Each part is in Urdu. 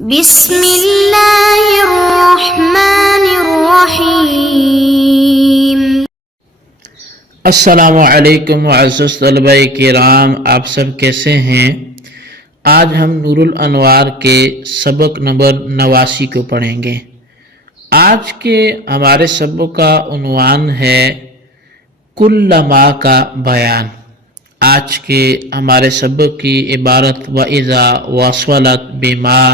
بسم اللہ الرحمن الرحیم۔ السلام علیکم معزز طلبہ کرام، آپ سب کیسے ہیں؟ آج ہم نور الانوار کے سبق نمبر 89 کو پڑھیں گے۔ آج کے ہمارے سبق کا عنوان ہے کل ما کا بیان۔ آج کے ہمارے سبق کی عبارت وَإِذَا وَصَلَتْ بِمَا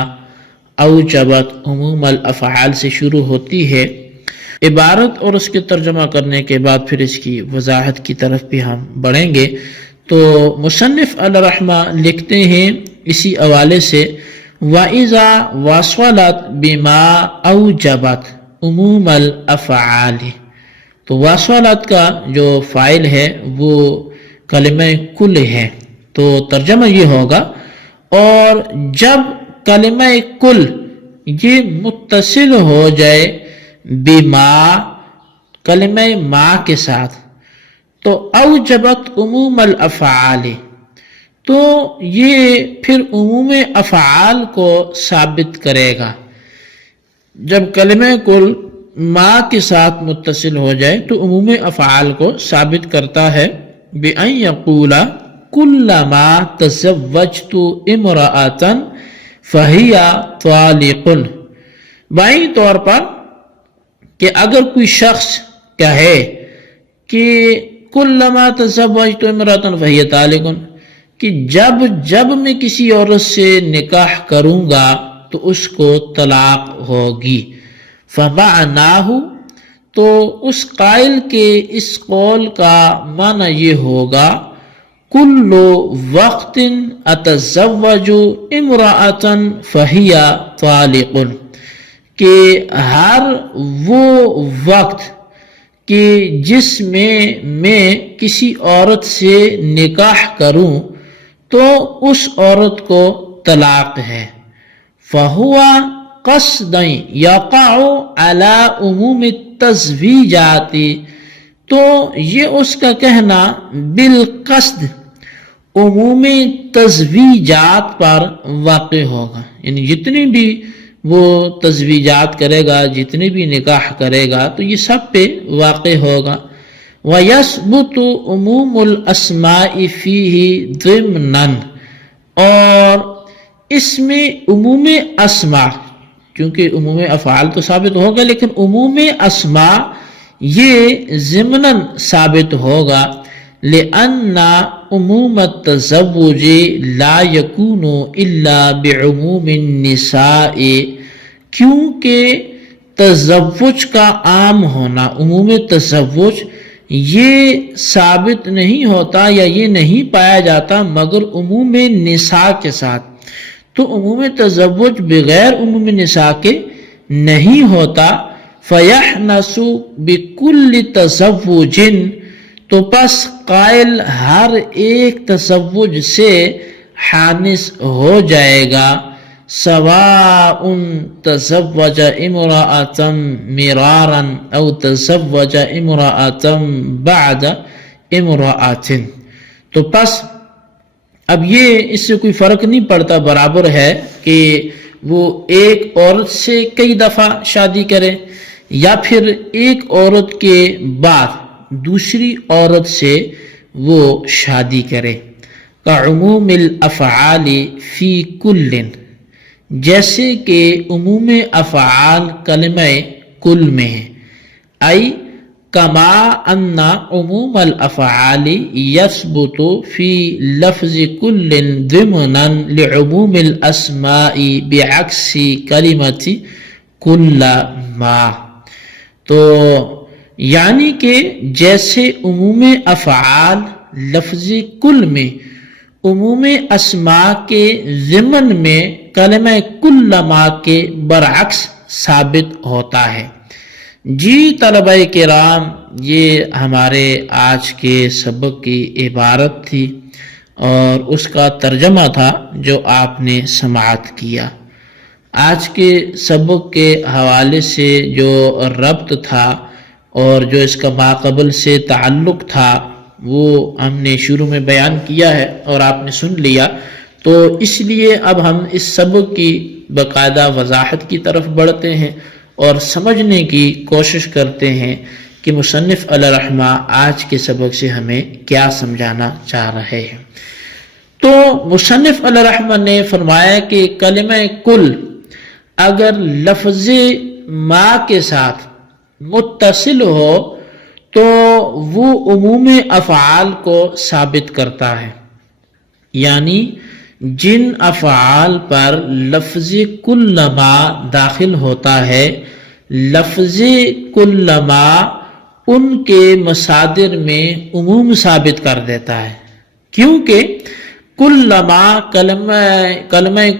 اوجبت عموم الافعال سے شروع ہوتی ہے۔ عبارت اور اس کے ترجمہ کرنے کے بعد پھر اس کی وضاحت کی طرف بھی ہم بڑھیں گے۔ تو مصنف علیہ رحمہ لکھتے ہیں اسی حوالے سے وَإِذَا وَصَلَتْ بِمَا أَوْجَبَتْ عموم الافعال، تو وَصَلَتْ کا جو فاعل ہے وہ کلمہ کل ہے، تو ترجمہ یہ ہوگا اور جب کلمہ کل یہ متصل ہو جائے بما کلمہ ما کے ساتھ، تو اوجبت عموم الافعال، تو یہ پھر عموم افعال کو ثابت کرے گا۔ جب کلمہ کل ما کے ساتھ متصل ہو جائے تو عموم افعال کو ثابت کرتا ہے۔ بِأَن يَقُولَ كُلَّمَا تَزَوَّجْتُ امْرَأَةً فَهِيَ طَالِقٌ، بائیں طور پر کہ اگر کوئی شخص کہے کہ كُلَّمَا تَزَوَّجْتُ امْرَأَةً فَهِيَ طَالِقٌ، کہ جب میں کسی عورت سے نکاح کروں گا تو اس کو طلاق ہوگی۔ فَمَعْنَاهُ، تو اس قائل کے اس قول کا معنی یہ ہوگا کل وقت اتزوج امرأة فہی طالق، کہ ہر وہ وقت کہ جس میں کسی عورت سے نکاح کروں تو اس عورت کو طلاق ہے۔ فہو قصدا یقع علی عموم التزویجات، تو یہ اس کا کہنا بالقصد عموم تزویجات پر واقع ہوگا، یعنی جتنی بھی وہ تزویجات کرے گا، جتنی بھی نکاح کرے گا تو یہ سب پہ واقع ہوگا۔ وَيَثْبُتُ عُمُومُ الْأَسْمَاءِ فِيهِ ضِمْنًا، اور اس میں عموم اسماء، کیونکہ عموم افعال تو ثابت ہوگا لیکن عموم اسماء یہ ضمناً ثابت ہوگا۔ لِأَنَّ عموم التزوج لا يكون إلا بعموم النساء، کیونکہ تزوج کا عام ہونا، عموم تزوج یہ ثابت نہیں ہوتا یا یہ نہیں پایا جاتا مگر عموم نساء کے ساتھ، تو عموم تزوج بغیر عموم نساء کے نہیں ہوتا۔ فَيَحْنَسُ بِكُلِّ تَزَوُّجٍ، تو پس قائل ہر ایک تزوج سے حانس ہو جائے گا۔ سواء تزوج امرأة مرارا او تزوج امرأة بعد امرأة، تو پس اب یہ اس سے کوئی فرق نہیں پڑتا، برابر ہے کہ وہ ایک عورت سے کئی دفعہ شادی کرے یا پھر ایک عورت کے بعد دوسری عورت سے وہ شادی کرے۔ کعموم الافعال فی کل، جیسے کہ عموم افعال کلمہ کل میں ہے۔ ای کما ان عموم الافعال یثبت فی لفظ کل ضمنا لعموم الاسماء بعکس کلمۃ کل ما، تو یعنی کہ جیسے عموم افعال لفظ کل میں عموم اسماء کے ضمن میں کلمہ کل ما کے برعکس ثابت ہوتا ہے۔ جی طلبہ کرام، یہ ہمارے آج کے سبق کی عبارت تھی اور اس کا ترجمہ تھا جو آپ نے سماعت کیا۔ آج کے سبق کے حوالے سے جو ربط تھا اور جو اس کا ماقبل سے تعلق تھا وہ ہم نے شروع میں بیان کیا ہے اور آپ نے سن لیا، تو اس لیے اب ہم اس سبق کی باقاعدہ وضاحت کی طرف بڑھتے ہیں اور سمجھنے کی کوشش کرتے ہیں کہ مصنف علیہ رحمہ آج کے سبق سے ہمیں کیا سمجھانا چاہ رہے ہیں۔ تو مصنف علیہ رحمہ نے فرمایا کہ کلمہ کل اگر لفظ ما کے ساتھ متصل ہو تو وہ عموم افعال کو ثابت کرتا ہے، یعنی جن افعال پر لفظ کلما داخل ہوتا ہے، لفظ کلما ان کے مصادر میں عموم ثابت کر دیتا ہے، کیونکہ کلما کلمہ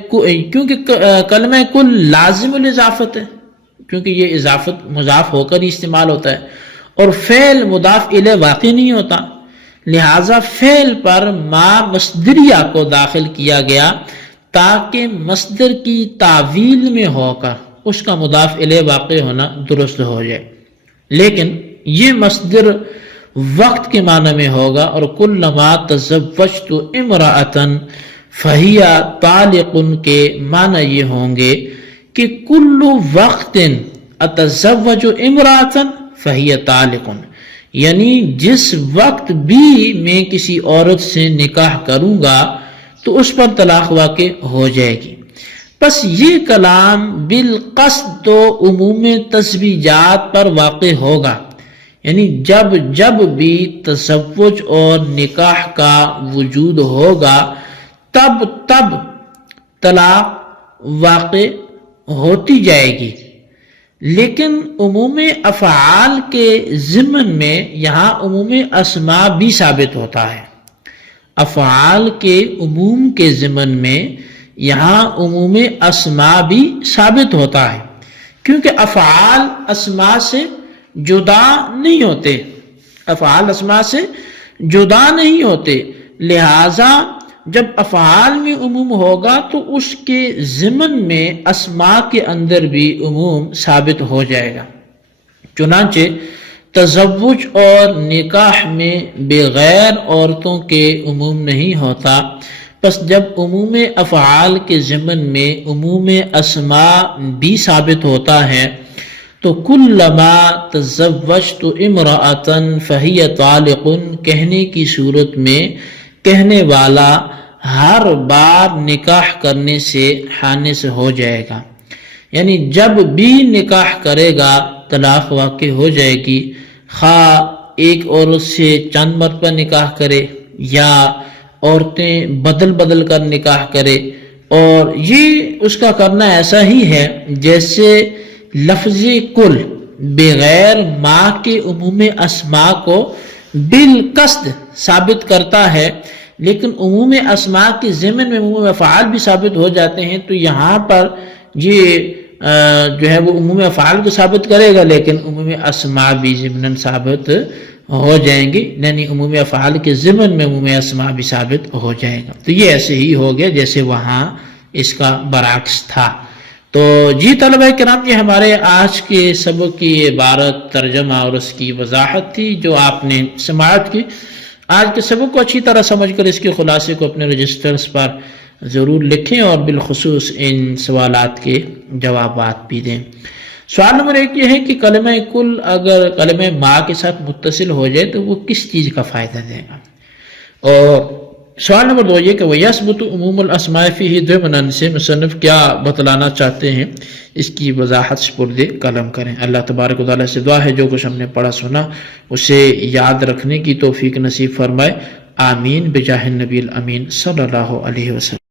کل لازم الاضافت ہے، کیونکہ یہ اضافت مضاف ہو کر ہی استعمال ہوتا ہے، اور فعل مضاف الیہ واقع نہیں ہوتا، لہذا فعل پر ما مصدریہ کو داخل کیا گیا تاکہ مصدر کی تعویل میں ہو کر اس کا مضاف الیہ واقع ہونا درست ہو جائے، لیکن یہ مصدر وقت کے معنی میں ہوگا، اور کلما تزوجت امرأۃ فہی طالق کے معنی یہ ہوں گے کہ کل وقت اتزوج امرأۃ فہی طالق، یعنی جس وقت بھی میں کسی عورت سے نکاح کروں گا تو اس پر طلاق واقع ہو جائے گی۔ پس یہ کلام بالقصد تو عموم تزویجات پر واقع ہوگا، یعنی جب بھی تزوج اور نکاح کا وجود ہوگا تب طلاق واقع ہوتی جائے گی، لیکن عموم افعال کے ضمن میں یہاں عموم اسماء بھی ثابت ہوتا ہے، افعال کے عموم کے ضمن میں یہاں عموم اسماء بھی ثابت ہوتا ہے، کیونکہ افعال اسماء سے جدا نہیں ہوتے، افعال اسماء سے جدا نہیں ہوتے، لہذا جب افعال میں عموم ہوگا تو اس کے ضمن میں اسماء کے اندر بھی عموم ثابت ہو جائے گا۔ چنانچہ تزوج اور نکاح میں بغیر عورتوں کے عموم نہیں ہوتا، پس جب عموم افعال کے ضمن میں عموم اسماء بھی ثابت ہوتا ہے تو کلما تزوجت امرأۃ فہی طالق کہنے کی صورت میں کہنے والا ہر بار نکاح کرنے سے حانے سے ہو جائے گا، یعنی جب بھی نکاح کرے گا طلاق واقع ہو جائے گی، خواہ ایک عورت سے چند مرتبہ نکاح کرے یا عورتیں بدل کر نکاح کرے، اور یہ اس کا کرنا ایسا ہی ہے جیسے لفظ کل بغیر ما کے عموم اسماء کو بالقصد ثابت کرتا ہے، لیکن عموم اسماء کے ضمن میں عموم افعال بھی ثابت ہو جاتے ہیں، تو یہاں پر یہ جو ہے وہ عموم افعال کو ثابت کرے گا لیکن عموم اسماء بھی ضمناً ثابت ہو جائیں گے، یعنی عموم افعال کے ضمن میں عموم اسماء بھی ثابت ہو جائے گا۔ تو یہ ایسے ہی ہو گیا جیسے وہاں اس کا برعکس تھا۔ تو جی طلبہ کرام، یہ ہمارے آج کے سبق کی عبارت ترجمہ اور اس کی وضاحت تھی جو آپ نے سماعت کی۔ آج کے سبق کو اچھی طرح سمجھ کر اس کے خلاصے کو اپنے رجسٹرز پر ضرور لکھیں اور بالخصوص ان سوالات کے جوابات بھی دیں۔ سوال نمبر 1 یہ ہے کہ کلمہ کل اگر کلمہ ما کے ساتھ متصل ہو جائے تو وہ کس چیز کا فائدہ دے گا؟ اور سوال نمبر 2 یہ کہ وَيَثْبُتُ عُمُومُ الْأَسْمَاءِ فِيهِ ضِمْنًا سے مصنف کیا بتلانا چاہتے ہیں، اس کی وضاحت سپرد قلم کریں۔ اللہ تبارک و تعالیٰ سے دعا ہے جو کچھ ہم نے پڑھا سنا اسے یاد رکھنے کی توفیق نصیب فرمائے، آمین بجاہ النبی الامین صلی اللہ علیہ وسلم۔